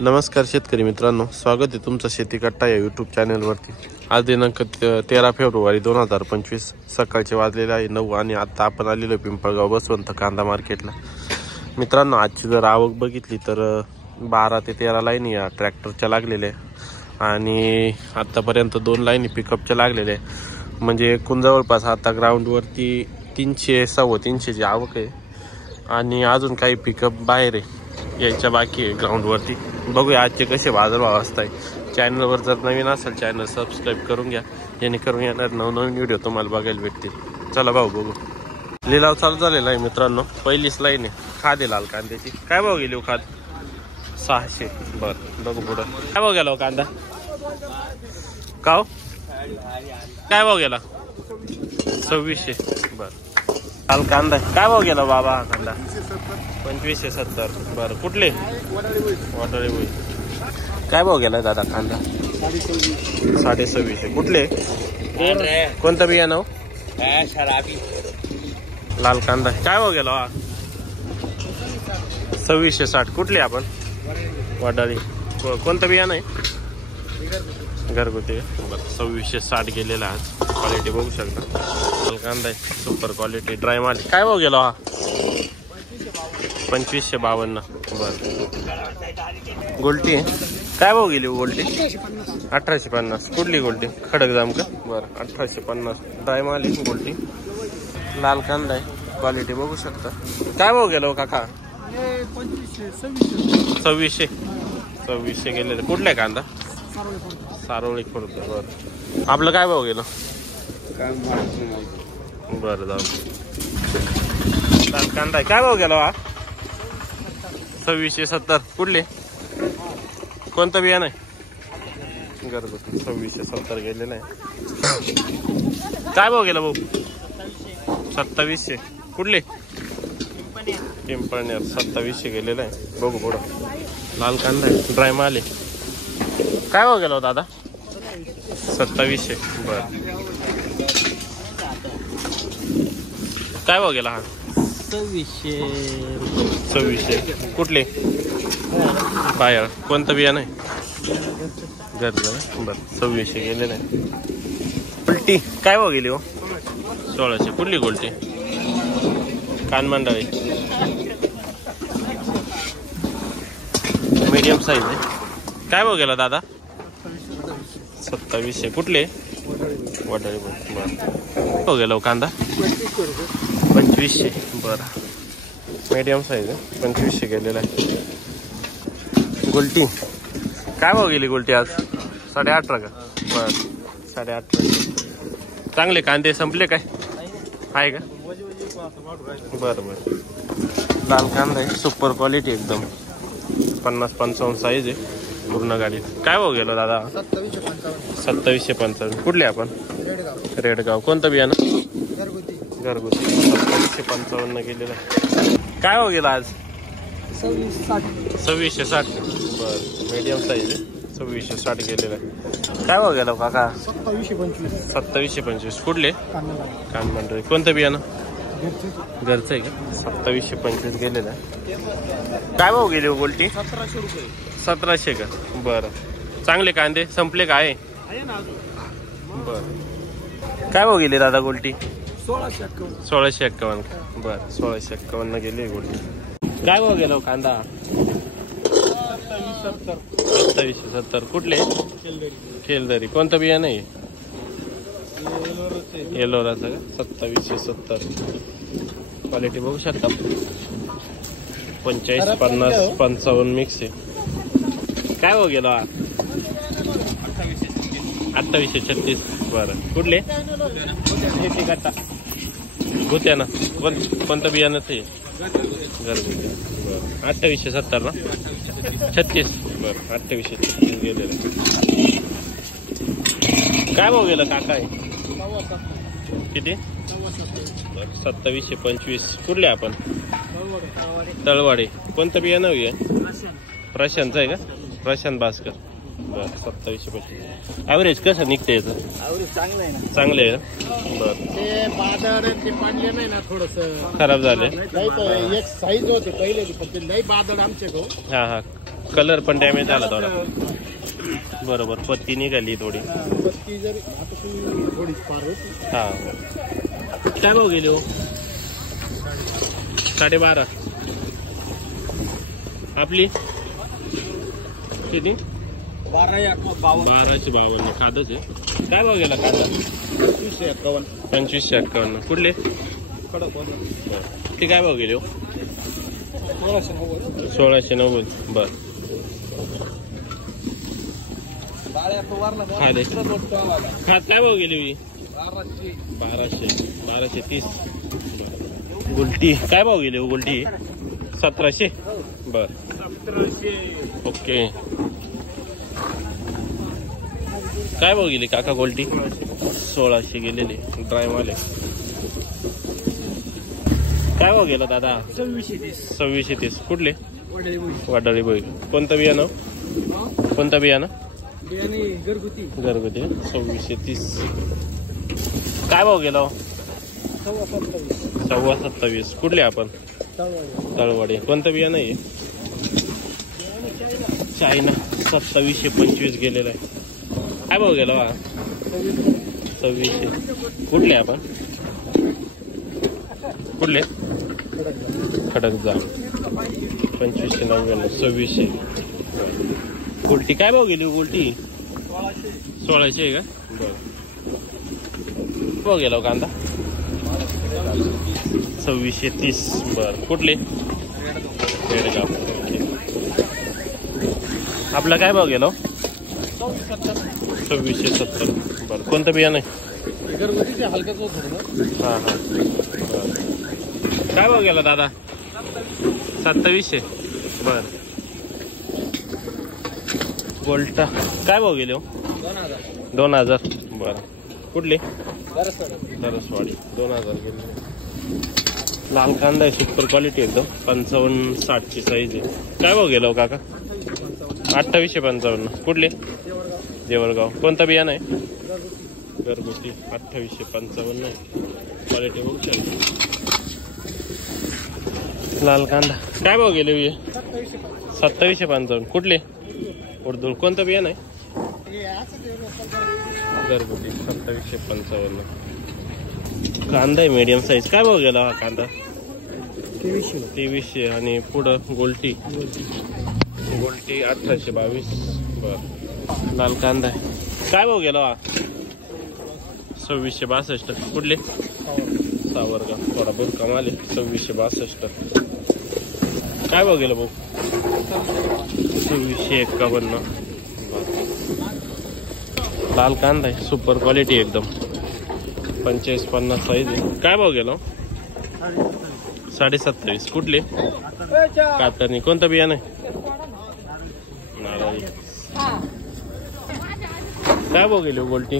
नमस्कार शेतकरी मित्रांनो, स्वागत आहे तुमचं शेती कट्टा या यूट्यूब चॅनलवरती। आज दिनांक 13 फेब्रुवारी 2025 सकाळचे वाजलेले आहे 9 आणि आता आपण आलेलो पिंपळगाव बसवंत कांदा मार्केटला। मित्रांनो, आजची जर आवक बघितली तर 12 ते 13 लाईनी या ट्रॅक्टरच्या लागलेल्या आणि आतापर्यंत 2 लाईनी पिकअपच्या लागलेल्या, म्हणजे एकूण जवळपास आता ग्राउंडवरती 300-350 ची आवक आहे आणि अजून काही पिकअप बाहेर आहे यायच्या बाकी आहे ग्राउंडवरती। बघूया आजचे कसे बाजारभाव असतात। चॅनलवर जर नवीन असेल चॅनल सबस्क्राईब करून घ्या, जेणेकरून येणार नवनवीन व्हिडिओ तुम्हाला बघायला भेटतील। चला भाऊ बघू। लिलाव चालू झालेला आहे मित्रांनो। पहिलीच लाईन आहे खादे लाल कांद्याची। काय भाव गेली खाद? 600। बरं बघू पुढं काय भाव गेला कांदा? का काय भाव गेला? 2600। बरं लाल कांदा काय भाव गेला बाबा कांदा? 2570। बरं कुठले? वाटाळे होई। काय भाव गेला दादा कांदा? 2650। कुठले? कोणतं बियाणं? शराबी लाल कांदा काय भाव गेला? 2660। कुठले आपण? वाटाळी। कोणतं बियाणं आहे? घरगुती। बरं 2660 गेलेला आज। क्वालिटी बघू शकता लाल कांदा आहे, सुपर क्वालिटी ड्राय माल। काय भाव गेला? 2552। बरं गोल्टी काय भाव गेली गोल्टी? 1850। कुठली गोल्टी? खडकजाम का? बरं 1850 ड्राय माल आहे गोल्टी। लाल कांदा आहे, क्वालिटी बघू शकता। काय भाव गेलो काका? 2600 गेलेले। कुठला कांदा? सारोळी खुर्द। बरं आपलं काय भाव गेलं? बरं जाऊ। लाल कांदा काय भाव गेला? 2670। कुठले? कोणतं बियाणं आहे? घरगुती। 2670 गेलेलं आहे। काय भाव गेला भाऊ? 2700। कुठले? पिंपळनेर। 2700 गेलेलं आहे। बघू पुढं लाल कांदा आहे, ड्राय माल आहे। काय भाव गेला दादा? 2700। बरं काय भाव गेला हा? 2600। कुठले? बाहेर। कोणतं बियाणं आहे? घरचं। बरं 2600 गेलेलं आहे। गोल्टी काय भाव गेली हो? 1600। कुठली गोल्टी? कानमंडळी मीडियम साईज आहे। काय भाव गेला दादा? 2700। कुठले? वडाळी। बरं हो गेला कांदा? 2500। बरं मीडियम साईज आहे, 2500 गेलेला आहे। गोल्टी काय भाव गेली गोल्टी आज? 18.5 का? बरं 18.5। चांगले कांदे संपले काय आहे का? बरं बरं लाल कांदा आहे, सुपर क्वालिटी एकदम। 50-55 साईज आहे पूर्ण गाडी। काय भाव गेलो दादा? 2755। कुठले आपण? रेडगाव। कोणतं बियाणं? घरगुती। 2755 गेलेलं आहे। काय भाव गेला आज? 2660। बरं मीडियम साईज आहे, 2660 गेलेलं आहे। काय भाव गेला काका? 2725। कुठले? कानमंडळी। कोणतं बियाणं? घरचं आहे का? 2725 गेलेलं आहे। काय भाव गेले गोल्टी? 1700 रुपये। 1700 का? बरं चांगले कांदे संपले का? आहे बरं काय भाव गेले दादा गोल्टी? 1651। बरं 1651 गेले गोल्टी। काय भाव गेला कांदा? 2770। कुठले? खेलदरी। कोणतं बियाणं आहे? येलोराचं का? 2770। क्वालिटी बघू शकता 45, 50, 55 मिक्स आहे। काय भाव गेला? 2836। बरं कुठले? गुत्याना। कोणतं बियाणं ते? घरगुती। बरं 2870 ना? 36। बरं 2836 गेलेलं। काय भाव गेला काका? किती? 2725। कुठले आपण? तळवाडे। कोणतं बियाणं आहे? प्रशांतचं आहे का? प्रशांत भास्कर। बरं 2725। ॲव्हरेज कसं निघतं याचं? चांगलं आहे ना? चांगलं आहे। बरं ते बादळ ते पाडले नाही ना, थोडंसं खराब झाले। नाही तर एक साईज होते पहिले, फक्त नाही बादळ आमचे गहू। हां हां कलर पण डॅमेज झाला थोडा. बरोबर, पत्ती निघाली थोडी. पत्ती जर आता ती थोडीच पार होती. हा. काय भाव गेले हो? 12.5. आपली किती? 1252 खादच आहे. काय भाव गेला कांदा? 2551. कुठले? ते काय भाव गेले हो? 1690. बर. खादे खाद काय भाव गेली? 1230. गुलटी काय भाव गेली हो? गुलटी 1700. बर. ओके. काय भाव गेली काका गोल्टी? 1600 गेलेली ड्राय माल आहे. काय भाव गेला दादा? 2630. कुठले? वाडाळी बोई. कोणतं बियाणं? कोणतं बियाणं? घरगुती. 2630. काय भाव गेला? 27.27. कुठले आपण? तळवाडी. कोणतं बियाणं आहे? चायना. 2725 गेलेला आहे. काय भाव गेला? 2600. कुठले आपण? कुठले? खडकजाम. 2599. 2600. गुलटी काय भाव गेली? गुलटी 1600 आहे का? बरं. भाव गेला कांदा? 2630. बर. कुठले? बेडगाव. आपला काय भाव गेला? 2670. बर. कोणतं बियाणं आहे? हा हा. काय भाव गेला दादा? 2700. बर. गोल्टा काय भाव गेले हो? 2000. बर. कुठली? सरसवाडी. 2000 गेले. लाल कांदा आहे, सुपर क्वालिटी एकदम. 55-60 ची साईज आहे. काय भाव गेला हो काका? 2855. कुठले? देवरगाव. कोणतं बियाणं आहे? घरगुती. 2855 क्वालिटी बघू शकता. लाल कांदा काय भाव गेले? 2755. कुठले? उर्दूळ. कोणतं बियाणं आहे? घरगुती. 2755. कांदा आहे मीडियम साईज. काय भाव गेला हा कांदा? 2300. आणि पुढं गोल्टी. गोल्टी 1822. बर. लाल कांदा आहे. काय भाव गेला हा? 2662. कुठले? सावरगाव. थोडा बहुत कमाल आहे. 2662. काय भाव गेला भाऊ? 2651. लाल कांदा आहे, सुपर क्वालिटी एकदम. 45-50 साईज आहे. काय भाव गेला? 27.5. कुठले? कातरणी. कोणतं बियाणं आहे? नारळी. काय भाव गेले गोल्टी?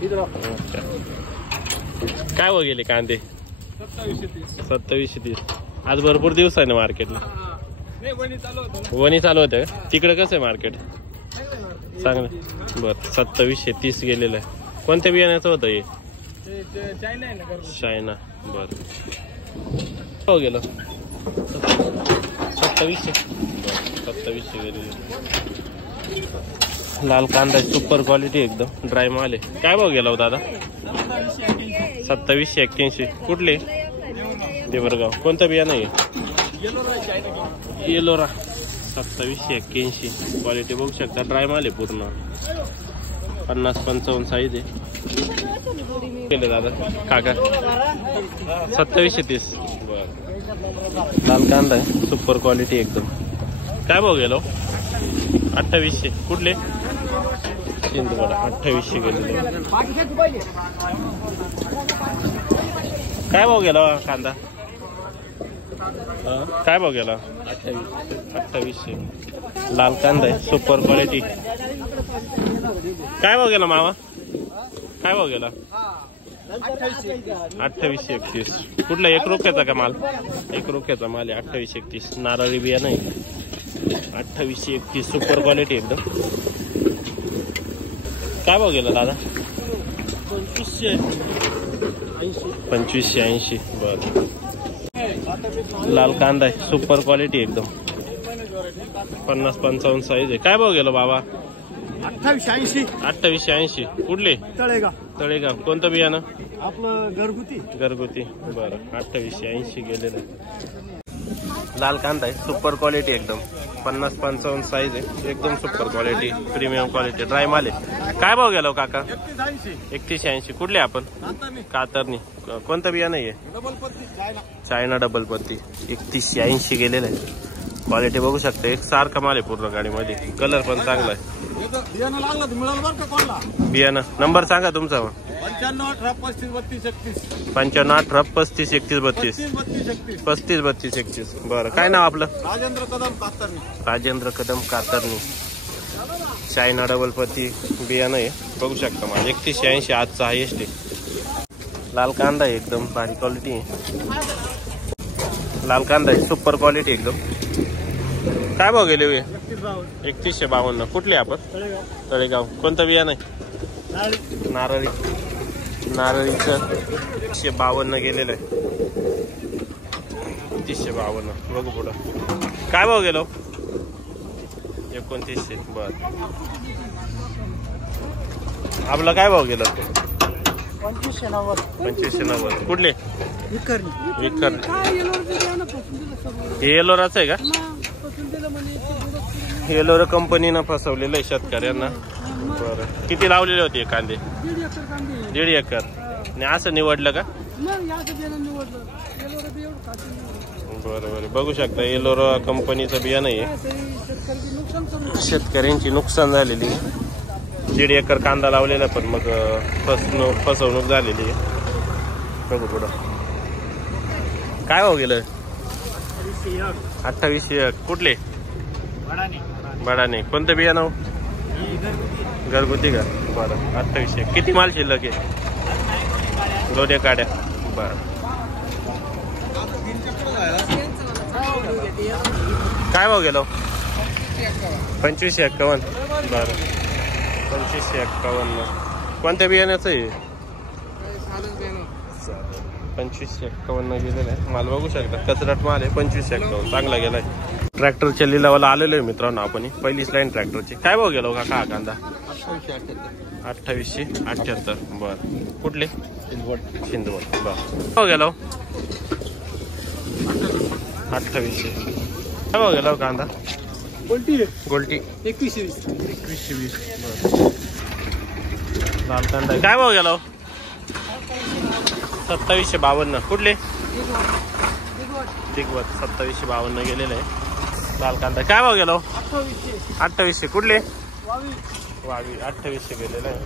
1800. काय भाव गेले कांदे? 2730. आज भरपूर दिवस आहे ना मार्केटला. वणी चालू होतं. तिकडे कसं आहे मार्केट? चांगलं. बर. 2730 गेलेलं आहे. कोणत्या बियाण्याचं होतं हे? चायना. बर. हो गेलं 2700. 2700 गेलेलं. लाल कांदा सुपर क्वालिटी एकदम. ड्राय माल आहे. काय भाव गेला हो दादा? 2781. कुठले? देवरगाव. कोणतं बियाणं आहे? येलोरा. 2781. क्वालिटी बघू शकता. ड्राय माल आहे पूर्ण. 50-55 साईज आहे. केले दादा काका? 2730. लाल कांदा आहे, सुपर क्वालिटी एकदम. काय भाव गेलो? 2800. कुठले? सिंधुवाडा. 2800 गेले. काय भाव गेला कांदा? काय भाव गेला? 2800. लाल कांदा आहे, सुपर क्वालिटी. काय भाव गेला मामा? काय भाव गेला? 2831. कुठला? एक रुपयाचा का माल? एक रुपयाचा माल आहे. 2831. नारळी बिया नाही. 2831. सुपर क्वालिटी एकदम. काय भाव गेला दादा? 2580. बर. लाल कांदा आहे, सुपर क्वालिटी एकदम. 50-55 साईज आहे. काय भाव गेलो बाबा? 2880. 2880. कुठले? तळेगाव. कोणतं बियाणं? आपलं घरगुती. बरं. 2880 गेलेलं. लाल कांदा आहे, सुपर क्वालिटी एकदम. 50-55 साईज आहे, एकदम super quality, premium quality, dry माल आहे. काय भाव गेलो काका? 3180. कुठले आपण? कातरणी. कोणतं बियाणं आहे? चायना डबल पत्ती. 3180 गेलेलं आहे. क्वालिटी बघू शकता, एक सारखा माल आहे पूर्ण गाडीमध्ये. कलर पण चांगला आहे. बियाणं नंबर सांगा तुमचा. 95-18-35-31-32. बरं. काय नाव आपलं? राजेंद्र कदम कातरणी. चायना डबल पत्ती बियाणं आहे, बघू शकता. मला 3180 आजचा हायेस्ट आहे. लाल कांदा आहे, एकदम भारी क्वालिटी आहे. लाल कांदा आहे, सुपर क्वालिटी एकदम. काय भाव गेले? 3152. कुठले आपण? तळेगाव. कोणतं बियाणं आहे? नारळीचं 152 गेलेलं आहे. 3152. बघू पुढं. काय भाव गेलो? 2900. बर. आपला काय भाव गेला? 2590. कुठले? विकर. हे येलोराचं आहे का? येलोरा कंपनीनं फसवलेलं आहे शेतकऱ्यांना. बरं. किती लावलेले होते कांदे? 1.5 एकर. आणि असं निवडलं का? बरं. बघू शकता, येलोरा कंपनीचं बियाणं आहे. शेतकऱ्यांची नुकसान झालेली. 1.5 एकर कांदा लावलेला, पण मग फसवणूक झालेली आहे. बघू पुढं. काय भाव गेलं? 2800. कुठले? बडाने. कोणतं बियाणं? घरगुती का? बरं. 2800. किती माल शिल्लक आहे? 2 काड्या. बरं. काय भाव गेलो? 2551. बरं. 2551. कोणत्या बियाण्याचं आहे? 2551 गेलेलं आहे. माल बघू शकता, कचराट माल आहे. 2551 चांगला गेलाय. ट्रॅक्टरच्या लिलावाला आलेलो आहे मित्रांनो आपण. पहिलीच लाईन ट्रॅक्टरची. काय भाव गेलो का कांदा? 2878. बर. कुठले? शिंदवड. बर. भाव गेलो? 2800. काय भाव गेलो कांदा? गोल्टी 2120. लाल कांदा. काय भाव गेलो? 2752. कुठले? दिग्वत. 2752 गेलेलं आहे. लाल कांदा. काय भाव गेलो? 2800. कुठले? वावी. 2800 गेलेलं आहे.